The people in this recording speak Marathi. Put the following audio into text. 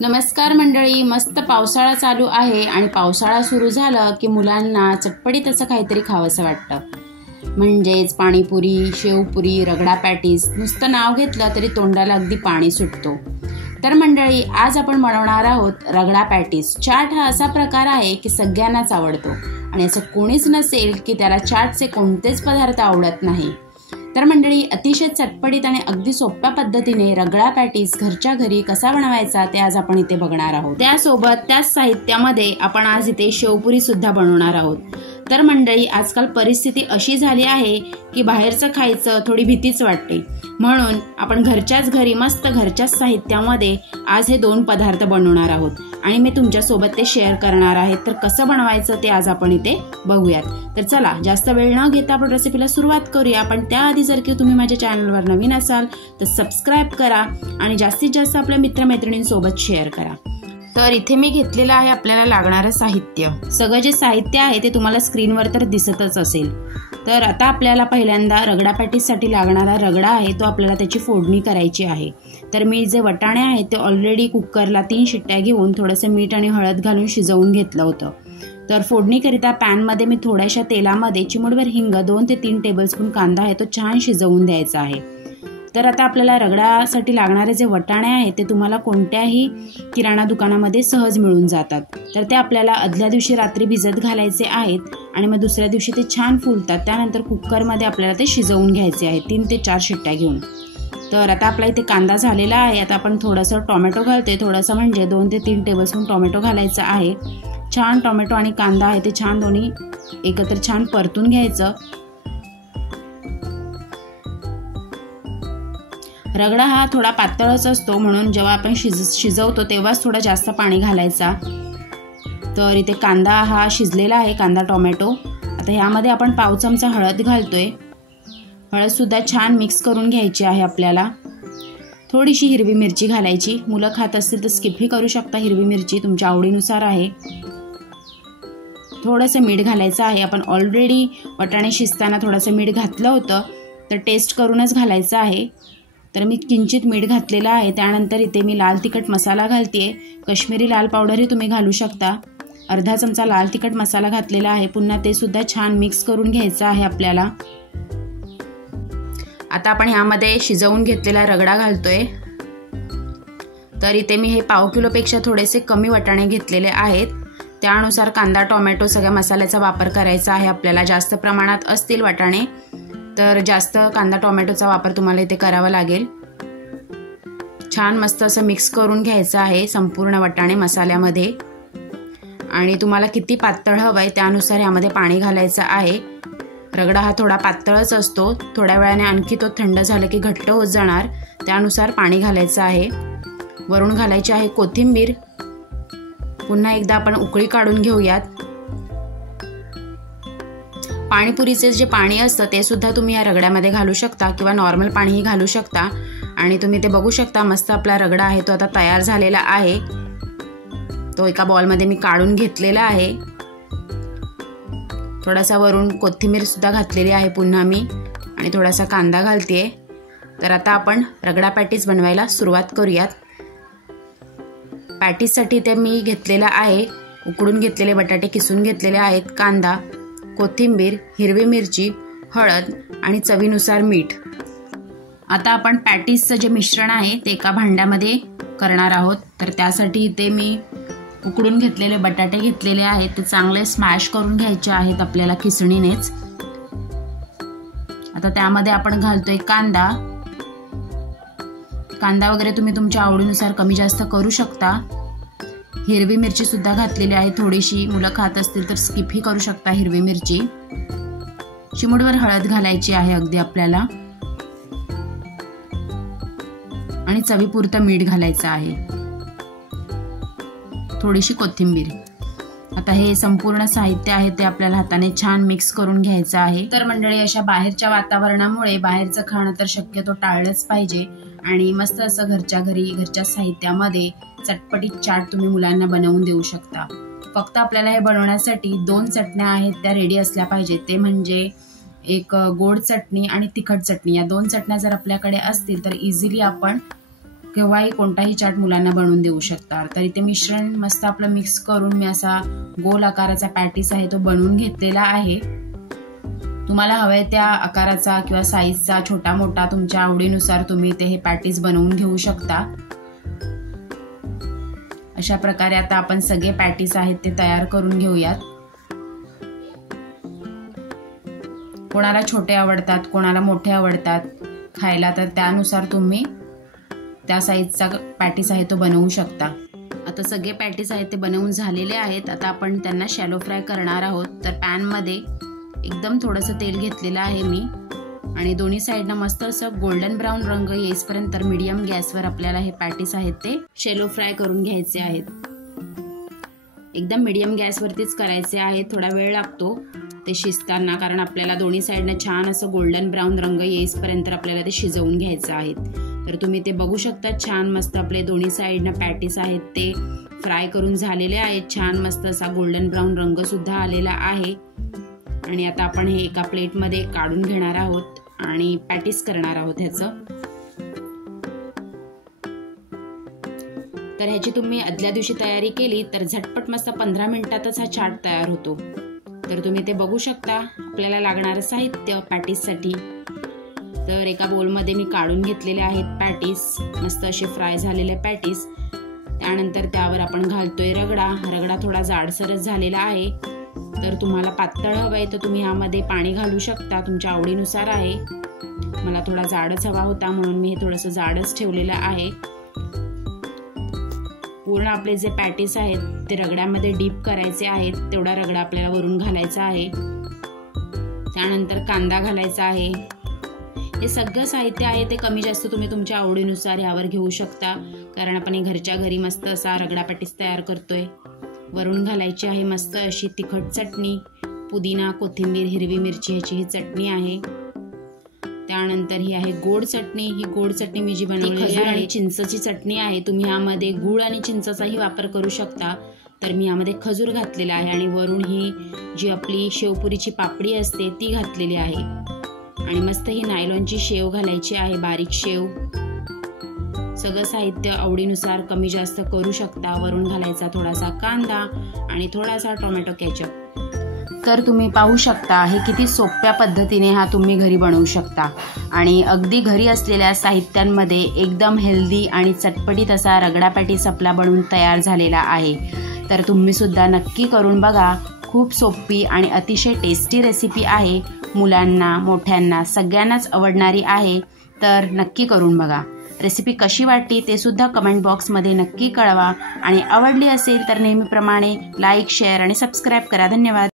नमस्कार मंडळी, मस्त पावसाळा चालू आहे आणि पावसाळा सुरू झालं की मुलांना चटपटीत असं काहीतरी खावंसं वाटतं. म्हणजेच पाणीपुरी, शेवपुरी, रगडा पॅटीस, नुसतं नाव घेतलं तरी तोंडाला अगदी पाणी सुटतो. तर मंडळी, आज आपण बनवणार आहोत रगडा पॅटीस. चाट हा असा प्रकार आहे की सगळ्यांनाच आवडतो आणि असं कोणीच नसेल की त्याला चाटचे कोणतेच पदार्थ आवडत नाही. तर मंडळी, अतिशय चटपटीत आणि अगदी सोप्या पद्धतीने रगडा पॅटीस घरच्या घरी कसा बनवायचा ते आज आपण इथे बघणार आहोत. त्यासोबत त्याच साहित्यामध्ये आपण आज इथे शेवपुरी सुद्धा बनवणार आहोत. तर मंडळी, आजकाल परिस्थिती अशी झाली आहे की बाहेरचं खायचं थोडी भीतीच वाटते, म्हणून आपण घरच्याच घरी मस्त घरच्याच साहित्यामध्ये आज हे 2 पदार्थ बनवणार आहोत आणि मी तुमच्यासोबत ते शेअर करणार आहे. तर कसं बनवायचं ते आज आपण इथे बघूयात. तर चला, जास्त वेळ न घेता आपण रेसिपीला सुरुवात करूया. पण त्याआधी जर की तुम्ही माझ्या चॅनलवर नवीन असाल तर सबस्क्राईब करा आणि जास्तीत जास्त आपल्या मित्रमैत्रिणींसोबत शेअर करा. तर इथे मी घेतलेलं आहे आपल्याला लागणारं साहित्य. सगळं जे साहित्य आहे ते तुम्हाला स्क्रीनवर तर दिसतच असेल. तर आता आपल्याला पहिल्यांदा रगडा पॅटीससाठी लागणारा रगडा आहे तो आपल्याला त्याची फोडणी करायची आहे. तर मी जे वटाणे आहेत ते ऑलरेडी कुकरला 3 शिट्ट्या घेऊन थोडंसं मीठ आणि हळद घालून शिजवून घेतलं होतं. तर फोडणीकरिता पॅनमध्ये मी थोड्याशा तेलामध्ये चिमूटभर हिंग, 2 ते 3 टेबलस्पून कांदा आहे तो छान शिजवून द्यायचा आहे. तर आता आपल्याला रगडासाठी लागणारे जे वटाणे आहेत ते तुम्हाला कोणत्याही किराणा दुकानामध्ये सहज मिळून जातात. तर ते आपल्याला आदल्या दिवशी रात्री भिजत घालायचे आहेत आणि मग दुसऱ्या दिवशी ते छान फुलतात. त्यानंतर कुकरमध्ये आपल्याला ते शिजवून घ्यायचे आहे 3 ते 4 शिट्ट्या घेऊन. तर आता आपला इथे कांदा झालेला आहे. आता आपण थोडंसं टोमॅटो घालते, थोडंसं म्हणजे 2 ते 3 टेबलस्पून टोमॅटो घालायचं आहे. छान टोमॅटो आणि कांदा आहे ते छान दोन्ही एकत्र छान परतून घ्यायचं. रगडा हा थोडा पातळच असतो, म्हणून जेव्हा आपण शिजवतो तेव्हाच थोडा जास्त पाणी घालायचा. तर इथे कांदा हा शिजलेला आहे, कांदा टोमॅटो. आता ह्यामध्ये आपण पाव चमचा हळद घालतोय. हळद सुद्धा छान मिक्स करून घ्यायची आहे आपल्याला. थोडीशी हिरवी मिरची घालायची. मुलं खात असतील तर स्किपही करू शकता, हिरवी मिरची तुमच्या आवडीनुसार आहे. थोडंसं मीठ घालायचं आहे. आपण ऑलरेडी वाटाणे शिजताना थोडंसं मीठ घातलं होतं, तर टेस्ट करूनच घालायचं आहे. तर मी किंचित मीठ घातलेलं आहे. त्यानंतर इथे मी लाल तिखट मसाला घालतेय. कश्मीरी लाल पावडरही तुम्ही घालू शकता. अर्धा चमचा लाल तिखट मसाला घातलेला आहे. पुन्हा ते सुद्धा छान मिक्स करून घ्यायचं आहे आपल्याला. आता आपण ह्यामध्ये शिजवून घेतलेला रगडा घालतोय. तर इथे मी हे पाव किलोपेक्षा थोडेसे कमी वाटाणे घेतलेले आहेत. त्यानुसार कांदा टोमॅटो सगळ्या मसाल्याचा वापर करायचा आहे आपल्याला. जास्त प्रमाणात असतील वाटाणे तर जास्त कांदा टोमॅटोचा वापर तुम्हाला इथे करावा लागेल. छान मस्त असं मिक्स करून घ्यायचं आहे संपूर्ण वाटाणे मसाल्यामध्ये. आणि तुम्हाला किती पातळ हवं आहे त्यानुसार यामध्ये पाणी घालायचं आहे. रगडा हा थोडा पातळच असतो. थोड्या वेळाने आणखी तो थंड झाला की घट्ट होत जाणार, त्यानुसार पाणी घालायचं आहे. वरून घालायची आहे कोथिंबीर. पुन्हा एकदा आपण उकळी काढून घेऊयात. पाणीपुरीचे जे पाणी असतं ते सुद्धा तुम्ही या रगड्यामध्ये घालू शकता किंवा नॉर्मल पाणीही घालू शकता. आणि तुम्ही ते बघू शकता मस्त आपला रगडा आहे तो आता तयार झालेला आहे. तो एका बॉलमध्ये मी काढून घेतलेला आहे. थोडासा वरून कोथिंबीर सुद्धा घातलेली आहे पुन्हा मी, आणि थोडासा कांदा घालतेय. तर आता आपण रगडा पॅटीस बनवायला सुरुवात करूयात. पॅटीससाठी ते मी घेतलेला आहे उकडून घेतलेले बटाटे किसून घेतलेले आहेत, कांदा, कोथिंबीर, हिरवी मिरची, हळद आणि चवीनुसार मीठ. आता आपण पॅटीसचं जे मिश्रण आहे ते एका भांड्यामध्ये करणार आहोत. तर त्यासाठी इथे मी उकडून घेतलेले बटाटे घेतलेले आहेत. ते चांगले स्मॅश करून घ्यायचे आहेत आपल्याला खिसणीनेच. आता त्यामध्ये आपण घालतोय कांदा. कांदा वगैरे तुम्ही तुमच्या आवडीनुसार कमी जास्त करू शकता. हिरवी मिरची सुद्धा घातलेली आहे थोडीशी. मुलं खात असतील तर स्किपही करू शकता हिरवी मिरची. चिमूटभर हळद घालायची आहे अगदी आपल्याला. आणि चवीपुरतं मीठ घालायचं आहे. थोडीशी कोथिंबीर. आता हे संपूर्ण साहित्य आहे ते आपल्याला हाताने छान मिक्स करून घ्यायचं आहे. तर मंडळी, अशा बाहेरच्या वातावरणामुळे बाहेरचं खाणं तर शक्यतो टाळलंच पाहिजे. आणि मस्त असं घरच्या घरी घरच्या साहित्यामध्ये चटपटीत चाट तुम्ही मुलांना बनवून देऊ शकता. फक्त आपल्याला हे बनवण्यासाठी 2 चटण्या आहेत त्या रेडी असल्या पाहिजेत. ते म्हणजे एक गोड चटणी आणि तिखट चटणी. या 2 चटण्या जर आपल्याकडे असतील तर इझिली आपण केव्हाही कोणताही चाट मुलांना बनवून देऊ शकता. तर इथे मिश्रण मस्त आपलं मिक्स करून मी असा गोल आकाराचा पॅटीस आहे तो बनवून घेतलेला आहे. तुम्हाला हवंय त्या आकाराचा किंवा साईजचा छोटा मोठा तुमच्या आवडीनुसार तुम्ही ते हे पॅटीस बनवून घेऊ शकता. अशा प्रकारे आता आपण सगळे पॅटीस आहेत ते तयार करून घेऊयात. कोणाला छोटे आवडतात, कोणाला मोठे आवडतात खायला, तर त्यानुसार तुम्ही त्या साईजचा पॅटीस आहे तो बनवू शकता. आता सगळे पॅटीस आहेत ते बनवून झालेले आहेत. आता आपण त्यांना शॅलो फ्राय करणार आहोत. तर पॅनमध्ये एकदम थोडंसं तेल घेतलेलं आहे मी आणि दोन्ही साईडनं मस्त असं गोल्डन ब्राऊन रंग येईपर्यंत तर मीडियम गॅसवर आपल्याला हे पॅटीस आहेत ते शॅलो फ्राय करून घ्यायचे आहेत. एकदम मीडियम गॅसवरतीच करायचे आहेत. थोडा वेळ लागतो ते शिजताना, कारण आपल्याला दोन्ही साईडनं छान असं गोल्डन ब्राऊन रंग येईपर्यंत आपल्याला ते शिजवून घ्यायचं आहे. तर तुम्ही ते बघू शकता छान मस्त आपले दोन्ही साईडनं पॅटीस आहेत ते फ्राय करून झालेले आहेत. छान मस्त असा गोल्डन ब्राऊन रंग सुद्धा आलेला आहे. आणि आता आपण हे एका प्लेटमध्ये काढून घेणार आहोत आणि पॅटीस करणार आहोत ह्याचं. तर ह्याची तुम्ही आदल्या दिवशी तयारी केली तर झटपट मस्त 15 मिनिटातच हा चाट तयार होतो. तर तुम्ही ते बघू शकता आपल्याला लागणारं साहित्य पॅटीससाठी. तर एका बोलमध्ये मी काढून घेतलेले आहेत पॅटीस, मस्त असे फ्राय झालेले पॅटीस. त्यानंतर त्यावर आपण घालतोय रगडा. रगडा थोडा जाडसरच झालेला आहे. तर तुम्हाला पातळ हवंय तर तुम्ही ह्यामध्ये पाणी घालू शकता, तुमच्या आवडीनुसार आहे. मला थोडा जाडच हवा होता म्हणून मी हे थोडंसं जाडच ठेवलेलं आहे. पूर्ण आपले जे पॅटीस आहेत ते रगड्यामध्ये डीप करायचे आहेत. तेवढा रगडा आपल्याला वरून घालायचा आहे. त्यानंतर कांदा घालायचा आहे. हे सगळं साहित्य आहे ते कमी जास्त तुम्ही तुमच्या आवडीनुसार यावर घेऊ शकता, कारण आपण हे घरच्या घरी मस्त असा रगडा पॅटीस तयार करतोय. वरून घालायची आहे मस्त अशी तिखट चटणी, पुदिना, कोथिंबीर, हिरवी मिरची ह्याची ही चटणी आहे. त्यानंतर ही आहे गोड चटणी. ही गोड चटणी मी जी बनवलेली आहे चिंचची चटणी आहे. तुम्ही ह्यामध्ये गूळ आणि चिंचाचाही वापर करू शकता. तर मी ह्यामध्ये खजूर घातलेला आहे आणि वरून ही जी आपली शेवपुरीची पापडी असते ती घातलेली आहे. आणि मस्त ही नायलॉनची शेव घालायची आहे, बारीक शेव. सगळं साहित्य आवडीनुसार कमी जास्त करू शकता. वरून घालायचा थोडासा कांदा आणि थोडासा टोमॅटो केचप. तर तुम्ही पाहू शकता हे किती सोप्या पद्धतीने हा तुम्ही घरी बनवू शकता आणि अगदी घरी असलेल्या साहित्यांमध्ये एकदम हेल्दी आणि चटपटीत असा रगडा पॅटीस आपला बनवून तयार झालेला आहे. तर तुम्ही सुद्धा नक्की करून बघा. खूप सोपी आणि अतिशय टेस्टी रेसिपी आहे. मुलांना, मोठ्यांना सगळ्यांनाच आवडणारी आहे. तर नक्की करून बघा. रेसिपी कशी वाटली ते सुद्धा कमेंट बॉक्समध्ये नक्की कळवा आणि आवडली असेल तर नेहमीप्रमाणे लाईक, शेअर आणि सबस्क्राईब करा. धन्यवाद.